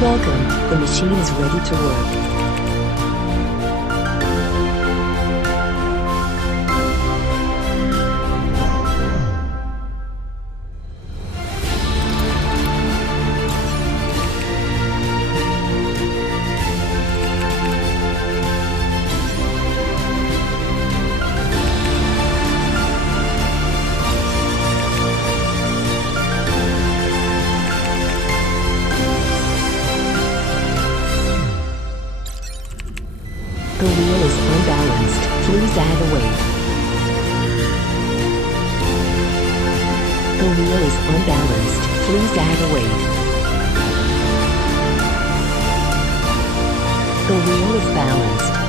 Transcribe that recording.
Welcome, the machine is ready to work. The wheel is unbalanced. Please add a weight. The wheel is unbalanced. Please add a weight. The wheel is balanced.